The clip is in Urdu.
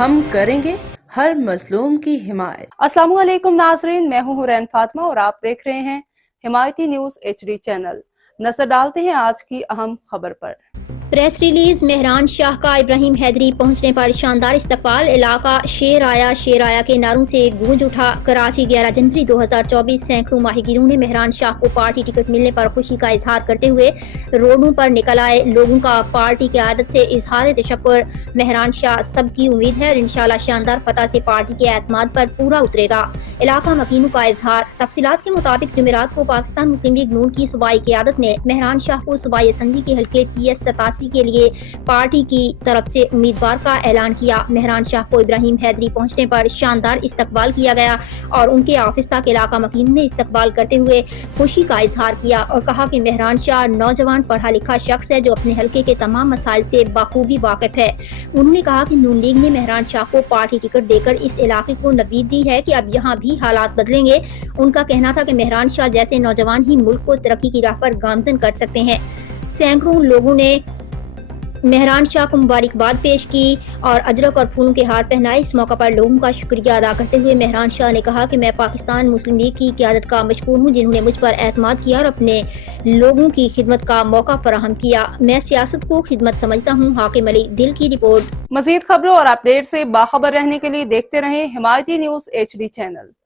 ہم کریں گے ہر مظلوم کی حمایت۔ السلام علیکم ناظرین، میں ہوں حورین فاطمہ اور آپ دیکھ رہے ہیں حمایتی نیوز HD چینل۔ نظر ڈالتے ہیں آج کی اہم خبر پر۔ Press release. مہران شاہ کا ابراہیم حیدری پہنچنے پر شاندار استقبال۔ علاقہ شیر آیا کے نعروں سے گونج اٹھا۔ کراچی 11 جنوری 2024۔ سینکڑوں ماہی گیروں نے مہران شاہ کو پارٹی ٹکٹ ملنے پر خوشی کا اظہار کرتے ہوئے روڈوں پر نکل آئے۔ لوگوں کا پارٹی قیادت سے اظہار تشکر۔ مہران شاہ سب کی امید ہے اور انشاءاللہ شاندار فتح سے پارٹی کے اعتماد پر پورا اترے گا۔ علاقہ مکینوں کا اظہار۔ تفصیلات کے مطابق جمعرات کو پاکستان مسلم لیگ نون کی صوبائی قیادت نے مہران شاہ کو صوبائی اسمبلی کے حلقے TS 87 کے لیے پارٹی کی طرف سے امیدوار کا اعلان کیا۔ مہران شاہ کو ابراہیم حیدری پہنچنے پر شاندار استقبال کیا گیا اور ان کے آفس تک علاقہ مکینوں نے استقبال کرتے ہوئے خوشی کا اظہار کیا اور کہا کہ مہران شاہ نوجوان پڑھا لکھا شخص ہے جو اپنے حلقے کے تمام مسائل سے بخوبی واقف ہے۔ انہوں نے کہا کہ نون لیگ نے مہران شاہ کو پارٹی ٹکٹ دے کر اس علاقے کو نوید دی ہے کہ اب یہاں بھی حالات بدلیں گے۔ ان کا کہنا تھا کہ مہران شاہ جیسے نوجوان ہی ملک کو ترقی کی راہ پر گامزن کر سکتے ہیں۔ سینکڑوں لوگوں نے مہران شاہ کو مبارکباد پیش کی اور اجرک اور پھولوں کے ہار پہنائے۔ اس موقع پر لوگوں کا شکریہ ادا کرتے ہوئے مہران شاہ نے کہا کہ میں پاکستان مسلم لیگ کی قیادت کا مشکور ہوں جنہوں نے مجھ پر اعتماد کیا اور اپنے لوگوں کی خدمت کا موقع فراہم کیا۔ میں سیاست کو خدمت سمجھتا ہوں۔ حاکم علی دل کی رپورٹ۔ مزید خبروں اور اپڈیٹ سے باخبر رہنے کے لیے دیکھتے رہیں حمایتی نیوز HD چینل۔